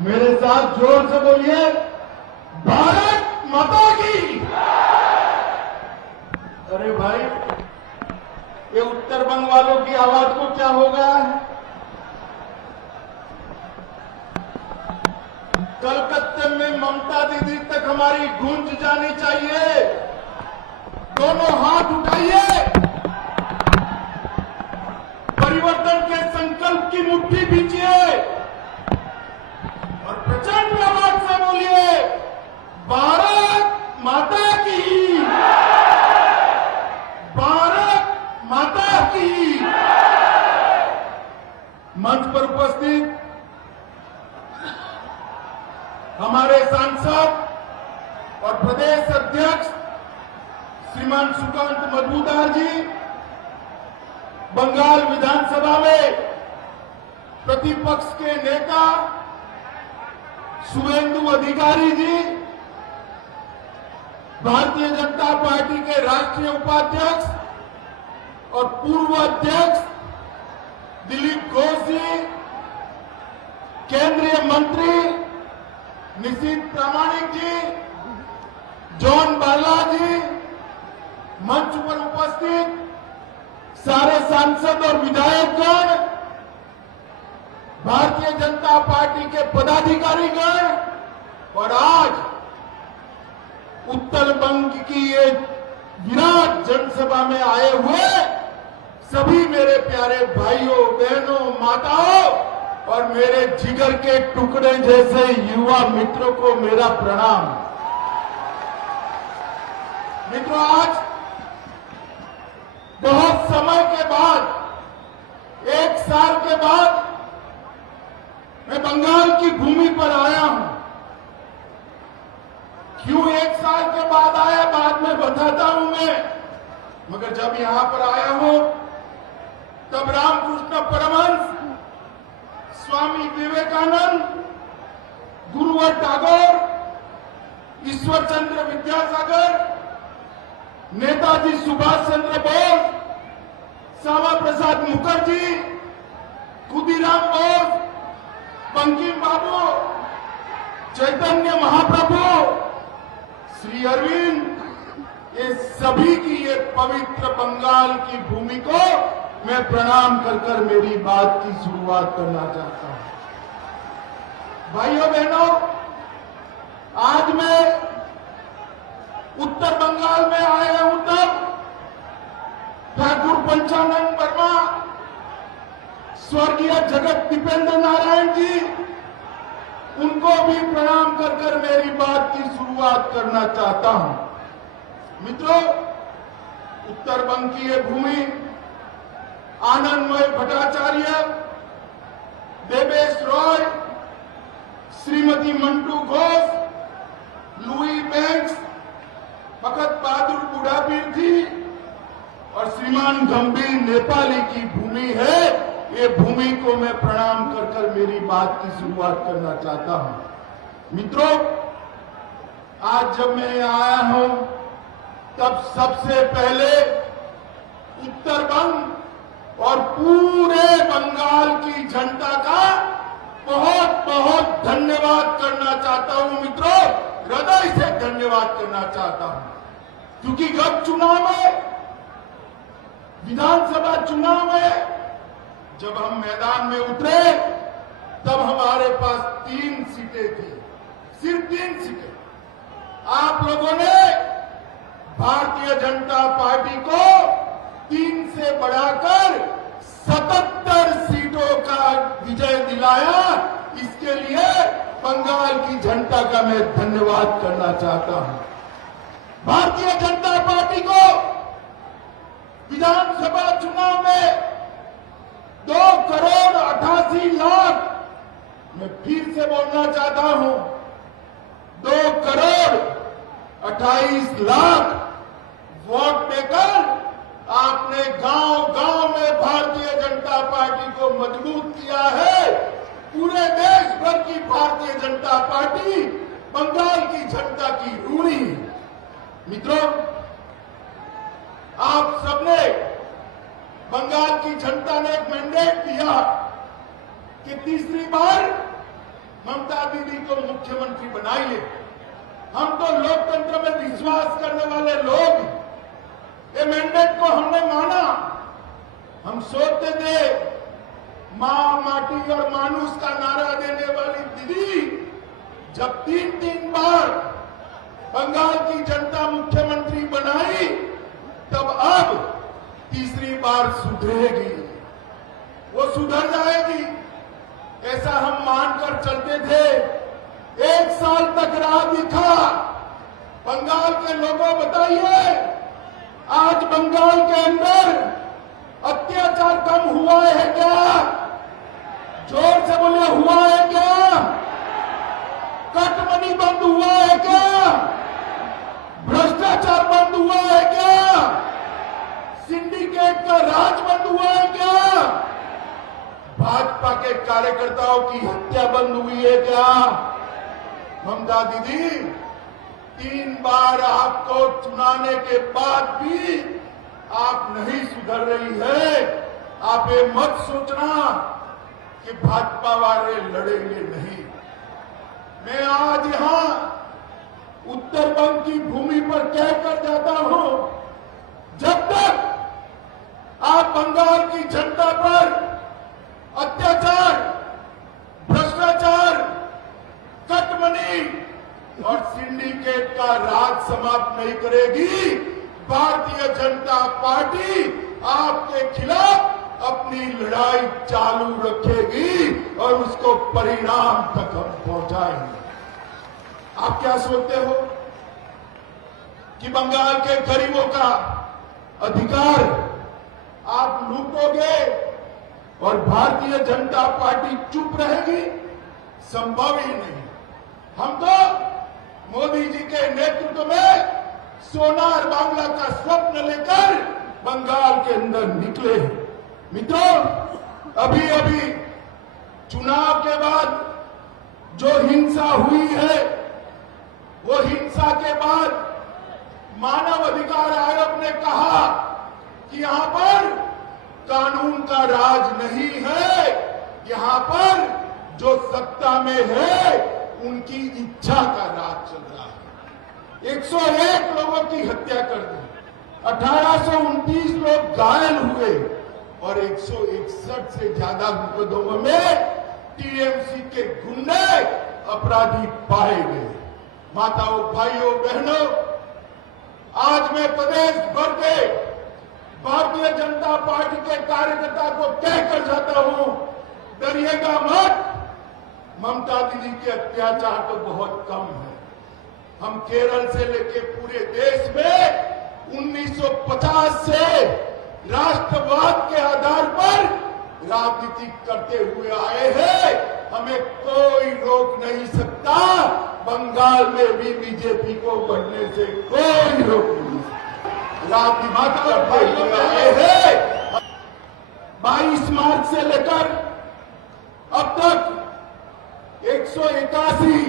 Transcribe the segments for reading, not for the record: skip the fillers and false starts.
मेरे साथ जोर से बोलिए, भारत माता की। अरे भाई, ये उत्तर बंग वालों की आवाज को क्या हो गया है? कलकत्ते में ममता दीदी तक हमारी गूंज जानी चाहिए। दोनों हाथ उठाइए, परिवर्तन के संकल्प की मुट्ठी भींचिए और प्रचंड आवाज से बोलिए, भारत माता की, भारत माता की। मंच पर उपस्थित हमारे सांसद और प्रदेश अध्यक्ष श्रीमान सुकांत मजूमदार जी, बंगाल विधानसभा में प्रतिपक्ष के नेता शुभेंदु अधिकारी जी, भारतीय जनता पार्टी के राष्ट्रीय उपाध्यक्ष और पूर्व अध्यक्ष दिलीप घोष जी, केंद्रीय मंत्री निशित प्रामाणिक जी, जॉन बाला जी, मंच पर उपस्थित सारे सांसद और विधायकगण, भारतीय जनता पार्टी के पदाधिकारीगण और आज उत्तर बंग की ये विराट जनसभा में आए हुए सभी मेरे प्यारे भाइयों, बहनों, माताओं और मेरे जिगर के टुकड़े जैसे युवा मित्रों को मेरा प्रणाम। मित्रों, आज बहुत समय के बाद, 1 साल के बाद मैं बंगाल की भूमि पर आया हूं। क्यों 1 साल के बाद आया, बाद में बताता हूं मैं, मगर जब यहां पर आया हूं तब रामकृष्ण परमहंस, स्वामी विवेकानंद, गुरुवर टैगोर, ईश्वर चंद्र विद्यासागर, नेताजी सुभाष चंद्र बोस, श्यामा प्रसाद मुखर्जी, खुदीराम बोस, बंकिम बाबू, चैतन्य महाप्रभु, श्री अरविंद, ये सभी की ये पवित्र बंगाल की भूमि को मैं प्रणाम कर कर मेरी बात की शुरुआत करना चाहता हूं। भाइयों बहनों, आज मैं उत्तर बंगाल में आया हूं तब ठाकुर पंचानन वर्मा, स्वर्गीय जगत दीपेंद्र नारायण जी, उनको भी प्रणाम कर कर मेरी बात की शुरुआत करना चाहता हूं। मित्रों, उत्तर बंग की ये भूमि आनंदमय भट्टाचार्य, देवेश रॉय, श्रीमती मंटू घोष, लुई बैंक्स, भगत बहादुर बुढ़ापीर जी और श्रीमान गंभीर नेपाली की भूमि है। ये भूमि को मैं प्रणाम कर कर मेरी बात की शुरुआत करना चाहता हूं। मित्रों, आज जब मैं यहाँ आया हूं तब सबसे पहले उत्तर बंग और पूरे बंगाल की जनता का बहुत बहुत धन्यवाद करना चाहता हूं। मित्रों, हृदय से धन्यवाद करना चाहता हूं, क्योंकि गत चुनाव में, विधानसभा चुनाव में जब हम मैदान में उतरे तब हमारे पास 3 सीटें थी, सिर्फ 3 सीटें। आप लोगों ने भारतीय जनता पार्टी को 3 से बढ़ाकर 77 सीटों का विजय दिलाया। इसके लिए बंगाल की जनता का मैं धन्यवाद करना चाहता हूं। भारतीय जनता पार्टी को विधानसभा चुनाव में 2,88,00,000, मैं फिर से बोलना चाहता हूं, 2,28,00,000 वोट देकर आपने गांव-गांव में भारतीय जनता पार्टी को मजबूत किया है। पूरे देश भर की भारतीय जनता पार्टी बंगाल की जनता की ऋणी है। मित्रों, आप सबने, बंगाल की जनता ने एक मैंडेट दिया कि तीसरी बार ममता दीदी को मुख्यमंत्री बनाइए। हम तो लोकतंत्र में विश्वास करने वाले लोग, ये मैंडेट को हमने माना। हम सोचते थे मां, माटी और मानुष का नारा देने वाली दीदी जब 3 बार बंगाल की जनता मुख्यमंत्री बनाई, तब अब तीसरी बार सुधरेगी, वो सुधर जाएगी, ऐसा हम मानकर चलते थे। 1 साल तक राह दिखा। बंगाल के लोगों बताइए, आज बंगाल के अंदर अत्याचार कम हुआ है क्या? जोर से बोले, हुआ है क्या? कटमनी बंद हुआ है क्या? भ्रष्टाचार बंद हुआ है क्या? सिंडिकेट का राज बंद हुआ है क्या? भाजपा के कार्यकर्ताओं की हत्या बंद हुई है क्या? ममता दीदी, 3 बार आपको चुनाने के बाद भी आप नहीं सुधर रही है। आप ये मत सोचना कि भाजपा वाले लड़ेंगे नहीं। मैं आज यहां उत्तर बंग की भूमि पर कहकर जाता हूं, जब तक आप बंगाल की जनता पर अत्याचार, भ्रष्टाचार, कटमनी और सिंडिकेट का राज समाप्त नहीं करेगी, भारतीय जनता पार्टी आपके खिलाफ अपनी लड़ाई चालू रखेगी और उसको परिणाम तक हम पहुंचाएंगे। आप क्या सोचते हो कि बंगाल के गरीबों का अधिकार आप लूटोगे और भारतीय जनता पार्टी चुप रहेगी? संभव ही नहीं। हम तो मोदी जी के नेतृत्व में सोनार बांग्ला का स्वप्न लेकर बंगाल के अंदर निकले हैं। मित्रों, अभी अभी चुनाव के बाद जो हिंसा हुई है, वो हिंसा के बाद मानव अधिकार आयोग ने कहा कि यहां पर कानून का राज नहीं है, यहां पर जो सत्ता में है उनकी इच्छा का राज चल रहा है। 101 लोगों की हत्या कर दी, 1829 लोग घायल हुए और 161 से ज्यादा मुकदमों में टीएमसी के गुंडे अपराधी पाए गए। माताओं, भाइयों, बहनों, आज मैं प्रदेश भर के भारतीय जनता पार्टी के कार्यकर्ता को कहकर जाता हूं, डरिएगा मत। ममता दीदी के अत्याचार तो बहुत कम है। हम केरल से लेकर पूरे देश में 1950 से राष्ट्रवाद के आधार पर राजनीति करते हुए आए हैं। हमें कोई रोक नहीं सकता। बंगाल में भी बीजेपी को बढ़ने से कोई रोक नहीं सकता। राजनीति करते हुए आए हैं। 22 मार्च से लेकर अब तक 181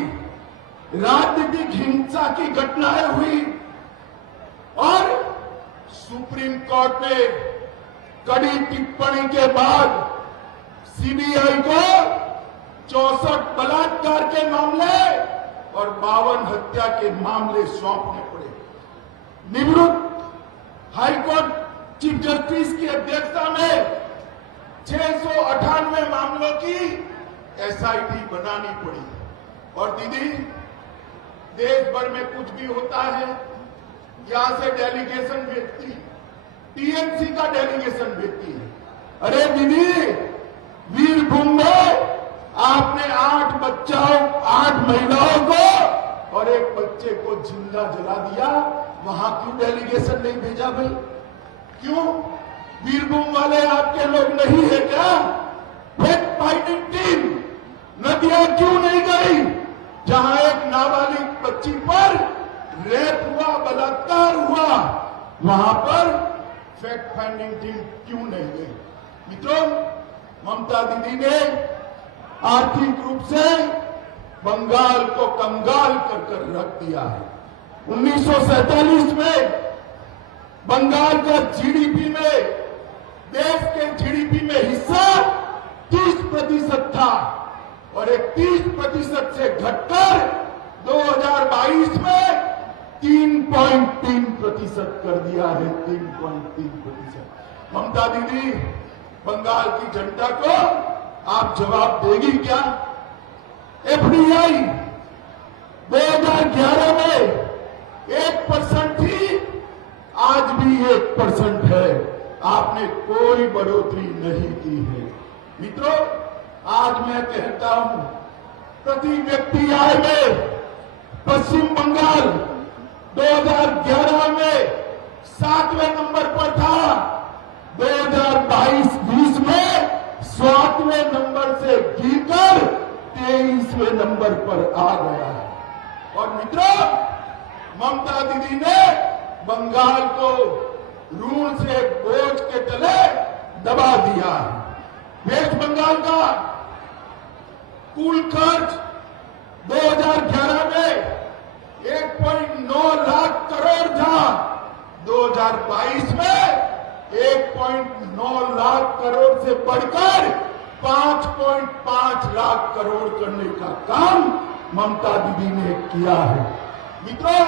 राजनीतिक हिंसा की घटनाएं हुई और सुप्रीम कोर्ट ने कड़ी टिप्पणी के बाद सीबीआई को 64 बलात्कार के मामले और 52 हत्या के मामले सौंपने पड़े। निवृत्त हाईकोर्ट चीफ जस्टिस की अध्यक्षता में 698 मामलों की एसआईटी बनानी पड़ी। और दीदी, देश भर में कुछ भी होता है, यहां से डेलीगेशन भेजती है, टीएमसी का डेलीगेशन भेजती है। अरे दीदी, वीरभूम में आपने 8 बच्चों, 8 महिलाओं को और 1 बच्चे को जिंदा जला दिया, वहां क्यों डेलीगेशन नहीं भेजा भाई? क्यों? वीरभूम वाले आपके लोग नहीं है क्या? फैक्ट फाइंडिंग टीम नदियां क्यों नहीं गई? जहां एक नाबालिग बच्ची पर रेप हुआ, बलात्कार हुआ, वहां पर फैक्ट फाइंडिंग टीम क्यों नहीं गई? मित्रों, ममता दीदी ने आर्थिक रूप से बंगाल को कंगाल कर रख दिया है। 1947 में बंगाल का जीडीपी में, देश के जीडीपी में हिस्सा 30% था। और 31% से घटकर 2022 में 3.3% कर दिया है। 3.3%। ममता दीदी, बंगाल की जनता को आप जवाब देगी क्या? एफडीआई 2011 में 1% थी, आज भी 1% है। आपने कोई बढ़ोतरी नहीं की है। मित्रों, आज मैं कहता हूं, प्रति व्यक्ति आय में पश्चिम बंगाल 2011 में 7वें नंबर पर था, 2022-20 में 7वें नंबर से गिरकर 23वें नंबर पर आ गया है। और मित्रों, ममता दीदी ने बंगाल को ऋण से बोझ के तले दबा दिया है। वेस्ट बंगाल का कुल कर्ज 2011 में 1.9 लाख करोड़ था, 2022 में 1.9 लाख करोड़ से बढ़कर 5.5 लाख करोड़ करने का काम ममता दीदी ने किया है। मित्रों,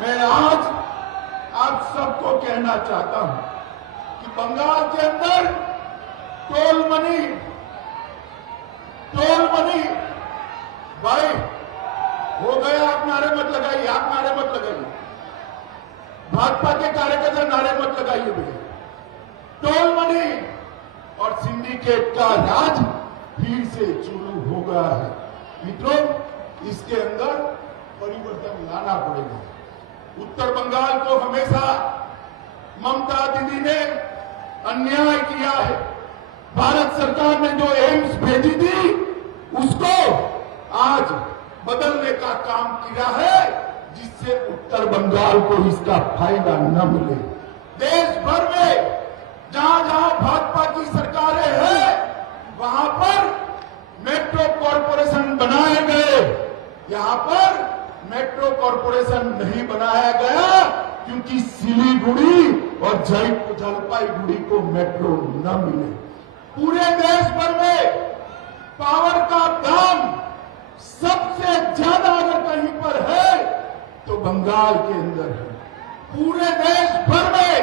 मैं आज आप सबको कहना चाहता हूं कि बंगाल के अंदर टोल मनी भाई हो गया। आप नारे मत लगाइए, आप नारे मत लगाइए, भाजपा के कार्यकर्ता नारे मत लगाइए भैया। टोल मनी और सिंडिकेट का राज फिर से शुरू हो गया है। मित्रों, इसके अंदर परिवर्तन लाना पड़ेगा। उत्तर बंगाल को हमेशा ममता दीदी ने अन्याय किया है। भारत सरकार ने जो एम्स भेजी थी, उसको आज बदलने का काम किया है, जिससे उत्तर बंगाल को इसका फायदा न मिले। देश भर में जहां जहां भाजपा की सरकारें हैं, वहां पर मेट्रो कॉरपोरेशन बनाए गए। यहां पर मेट्रो कॉरपोरेशन नहीं बनाया गया क्योंकि सिलीगुड़ी और जलपाईगुड़ी को मेट्रो न मिले। पूरे देश भर में पावर का दाम सबसे ज्यादा अगर कहीं पर है तो बंगाल के अंदर है। पूरे देश भर में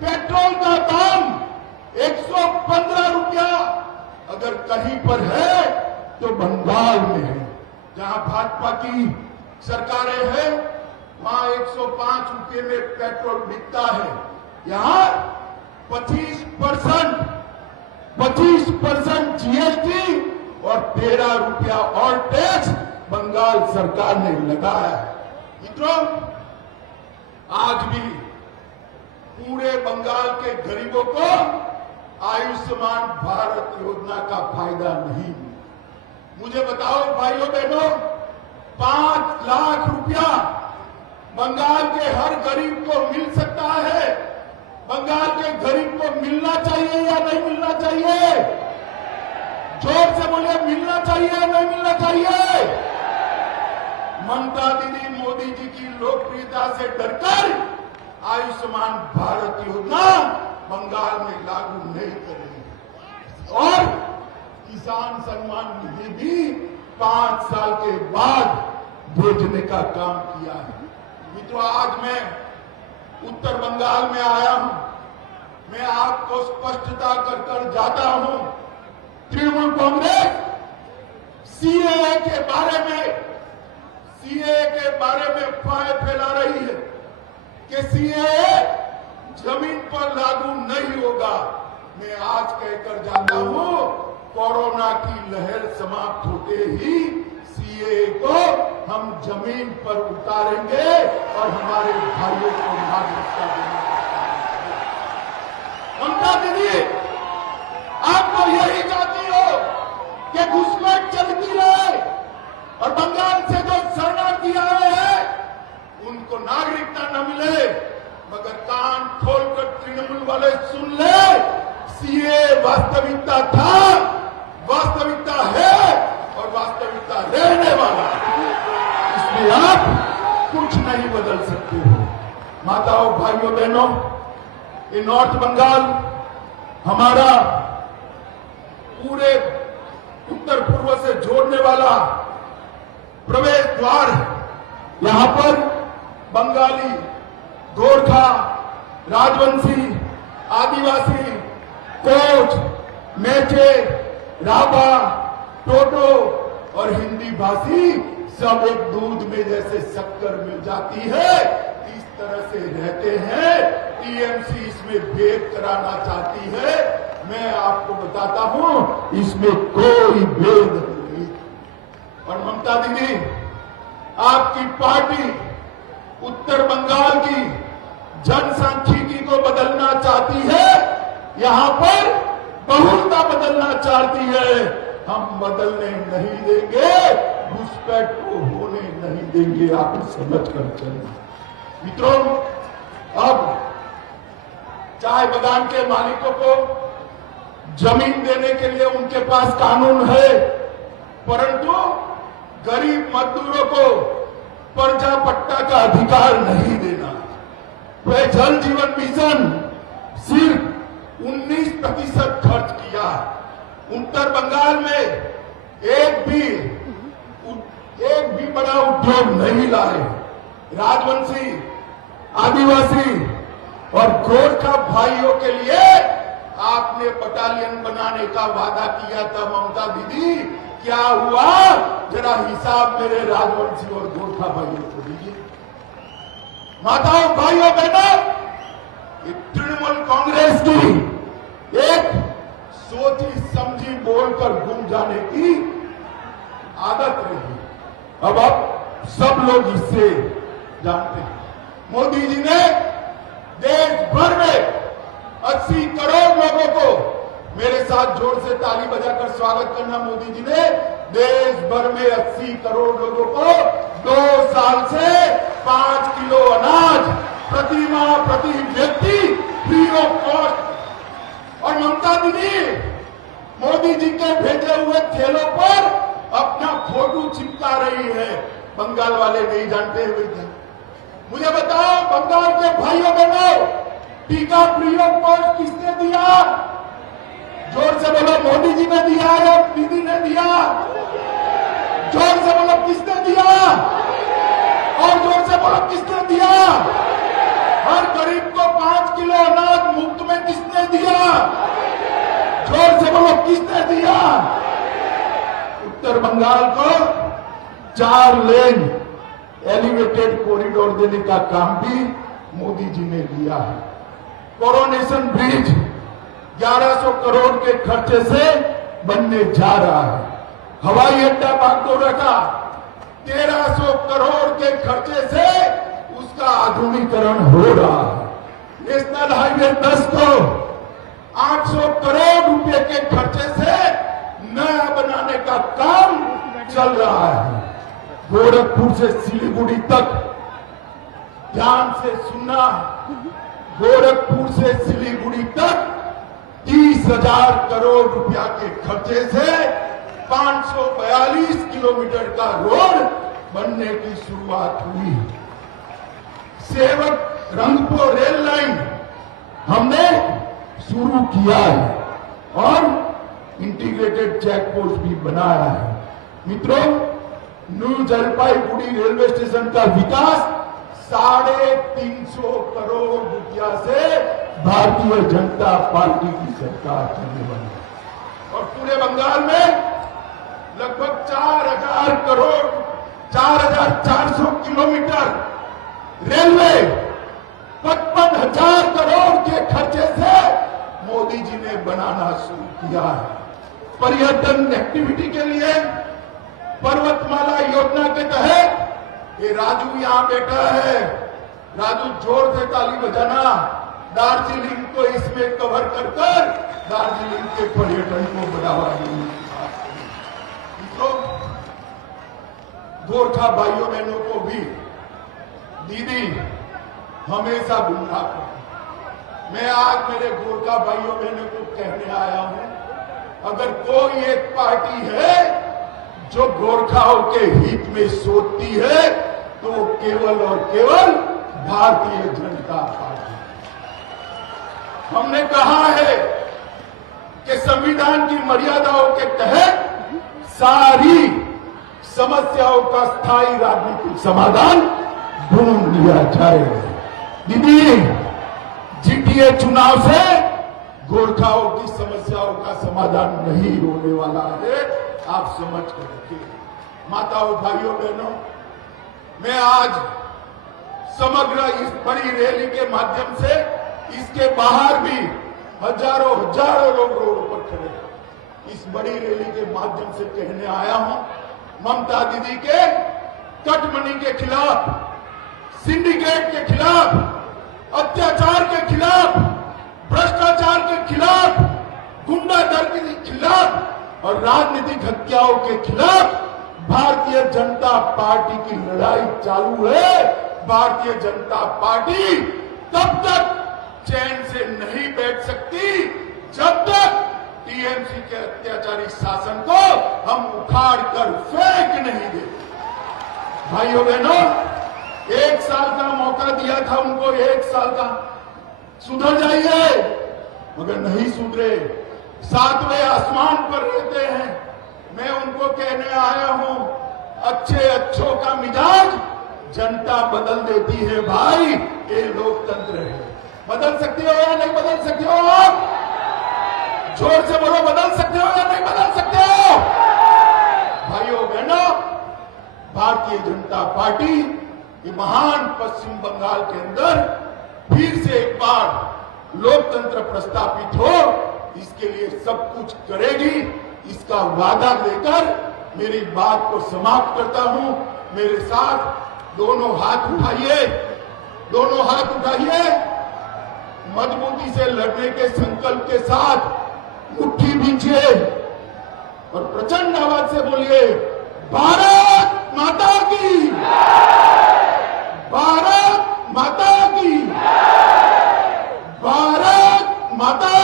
पेट्रोल का दाम 115 रुपया अगर कहीं पर है तो बंगाल में है। जहां भाजपा की सरकारें हैं, वहां 105 रुपये में पेट्रोल बिकता है। यहां 25% जीएसटी और 13 रुपया और टैक्स बंगाल सरकार ने लगाया है। मित्रों, आज भी पूरे बंगाल के गरीबों को आयुष्मान भारत योजना का फायदा नहीं। मुझे बताओ भाइयों बहनों, 5 लाख रुपया बंगाल के हर गरीब को मिल सकता है। बंगाल के गरीब को मिलना चाहिए या नहीं मिलना चाहिए? जोर से बोलिए, मिलना चाहिए या नहीं मिलना चाहिए? ममता दीदी मोदी जी की लोकप्रियता से डरकर आयुष्मान भारत योजना बंगाल में लागू नहीं करेंगे और किसान सम्मान निधि भी 5 साल के बाद भेजने का काम किया है। मित्रों, आज मैं उत्तर बंगाल में आया हूं। मैं आपको स्पष्टता कर जाता हूं, तृणमूल कांग्रेस सीएए के बारे में अफवाहें फैला रही है कि सीएए जमीन पर लागू नहीं होगा। मैं आज कहकर जाता हूं, कोरोना की लहर समाप्त होते ही सीएए को हम जमीन पर उतारेंगे और हमारे भाइयों को नागरिकता देने का काम। ममता दीदी, आप तो यही चाहती हो कि घुसपैठ चलती रहे और बंगाल से जो शरणार्थी आए हैं उनको नागरिकता न मिले। मगर कान खोलकर तृणमूल वाले सुन ले, सीएए वास्तविकता था, वास्तविकता है और वास्तविकता रहने वाला। इसलिए आप कुछ नहीं बदल सकते हो। माताओं, भाइयों, बहनों, ये नॉर्थ बंगाल हमारा पूरे उत्तर पूर्व से जोड़ने वाला प्रवेश द्वार यहां पर बंगाली, गोरखा, राजवंशी, आदिवासी, कोच, मेचे, राभा, टोटो और हिंदी भाषी सब एक दूध में जैसे शक्कर मिल जाती है, इस तरह से रहते हैं। टीएमसी इसमें भेद कराना चाहती है। मैं आपको बताता हूं, इसमें कोई भेद नहीं। और ममता दीदी, आपकी पार्टी उत्तर बंगाल की जनसांख्यिकी को बदलना चाहती है, यहां पर बहुलता बदलना चाहती है। हम बदलने नहीं देंगे, घुसपैठ को होने नहीं देंगे। आप समझ कर चलना। मित्रों, अब चाय बागान के मालिकों को जमीन देने के लिए उनके पास कानून है, परंतु गरीब मजदूरों को पर्चा पट्टा का अधिकार नहीं देना। वह जल जीवन मिशन सिर्फ 19% खर्च किया। उत्तर बंगाल में एक भी बड़ा उद्योग नहीं लाए। राजवंशी, आदिवासी और गोरखा भाइयों के लिए आपने बटालियन बनाने का वादा किया था ममता दीदी, क्या हुआ? जरा हिसाब मेरे राजवंशी और गोरखा भाइयों को दीजिए। माताओं, भाइयों, बहनों, तृणमूल कांग्रेस की एक सोची समझी बोलकर गुम जाने की आदत रही। अब आप सब लोग इससे जानते हैं। मोदी जी ने देश भर में 80 करोड़ लोगों को, मेरे साथ जोर से ताली बजाकर स्वागत करना, मोदी जी ने देश भर में 80 करोड़ लोगों को 2 साल से 5 किलो अनाज प्रति माह प्रति व्यक्ति फ्री ऑफ कॉस्ट। और ममता दीदी मोदी जी के भेजे हुए थैलों पर अपना फोटो चिपका रही है। बंगाल वाले नहीं जानते हुए थे। मुझे बताओ, बंगाल के भाइयों बहनों, टीका फ्री ऑफ कॉस्ट किसने दिया? जोर से बोलो, मोदी जी ने दिया या दीदी ने दिया? जोर से बोलो, किसने दिया? और जोर से बोलो, किसने दिया? हर गरीब को 5 किलो अनाज मुफ्त में किसने दिया? जोर से बोलो, किसने दिया? उत्तर बंगाल को 4 लेन एलिवेटेड कॉरिडोर देने का काम भी मोदी जी ने लिया है। कोरोनेशन ब्रिज 1100 करोड़ के खर्चे से बनने जा रहा है। हवाई अड्डा बागडोगरा का 1300 करोड़ के खर्चे से उसका आधुनिकीकरण हो रहा है। नेशनल हाईवे 10 को 800 करोड़ रुपए के खर्चे से नया बनाने का काम चल रहा है। गोरखपुर से सिलीगुड़ी तक, ध्यान से सुनना, गोरखपुर से सिलीगुड़ी तक 30,000 करोड़ रुपया के खर्चे से 542 किलोमीटर का रोड बनने की शुरुआत हुई। सेवक रंगपुर रेल लाइन हमने शुरू किया है और इंटीग्रेटेड चेक पोस्ट भी बनाया है। मित्रों, न्यू जलपाईगुड़ी रेलवे स्टेशन का विकास 350 करोड़ रुपया से भारतीय जनता पार्टी की सरकार करने वाली है। और पूरे बंगाल में लगभग 4,000 करोड़, 4,400 किलोमीटर रेलवे 55,000 करोड़ के खर्चे से मोदी जी ने बनाना शुरू किया है। पर्यटन एक्टिविटी के लिए पर्वतमाला योजना के तहत ये राजू यहां बैठा है, राजू जोर से ताली बजाना, दार्जिलिंग को इसमें कवर कर दार्जिलिंग के पर्यटन को बढ़ावा देने। गोरखा भाइयों बहनों को भी दीदी हमेशा गुमराह करती। मैं आज मेरे गोरखा भाइयों बहनों को कहने आया हूं, अगर कोई एक पार्टी है जो गोरखाओं के हित में सोचती है तो केवल और केवल भारतीय जनता पार्टी। हमने कहा है कि संविधान की मर्यादाओं के तहत सारी समस्याओं का स्थायी राजनीतिक समाधान ढूंढ लिया जाएगा। दीदी, जीटीए चुनाव से गोरखाओं की समस्याओं का समाधान नहीं होने वाला है, आप समझ कर रखिए। माताओं, भाइयों, बहनों, मैं आज समग्र इस बड़ी रैली के माध्यम से इसके बाहर भी हजारों लोग रोड पर खड़े हैं। इस बड़ी रैली के माध्यम से कहने आया हूं, ममता दीदी के कटमनी के खिलाफ, सिंडिकेट के खिलाफ, अत्याचार के खिलाफ, भ्रष्टाचार के खिलाफ, गुंडागर्दी के खिलाफ और राजनीतिक हत्याओं के खिलाफ भारतीय जनता पार्टी की लड़ाई चालू है। भारतीय जनता पार्टी तब तक चैन से नहीं बैठ सकती जब तक टीएमसी के अत्याचारी शासन को हम उखाड़ कर फेंक नहीं देते। भाइयों बहनों, 1 साल का मौका दिया था उनको, 1 साल का, सुधर जाइए, मगर नहीं सुधरे, 7वें आसमान पर रहते हैं। मैं उनको कहने आया हूं, अच्छों का मिजाज जनता बदल देती है भाई, ये लोकतंत्र है। बदल सकते हो या नहीं बदल सकते हो? आप जोर से बोलो, बदल सकते हो या नहीं बदल सकते हो? भाइयों बहनों, भारतीय जनता पार्टी ये महान पश्चिम बंगाल के अंदर फिर से एक बार लोकतंत्र प्रस्तापित हो, इसके लिए सब कुछ करेगी, इसका वादा देकर मेरी बात को समाप्त करता हूं। मेरे साथ दोनों हाथ उठाइए, दोनों हाथ उठाइए, मजबूती से लड़ने के संकल्प के साथ मुट्ठी भींचिए और प्रचंड आवाज से बोलिए, भारत माता की, भारत माता की, भारत माता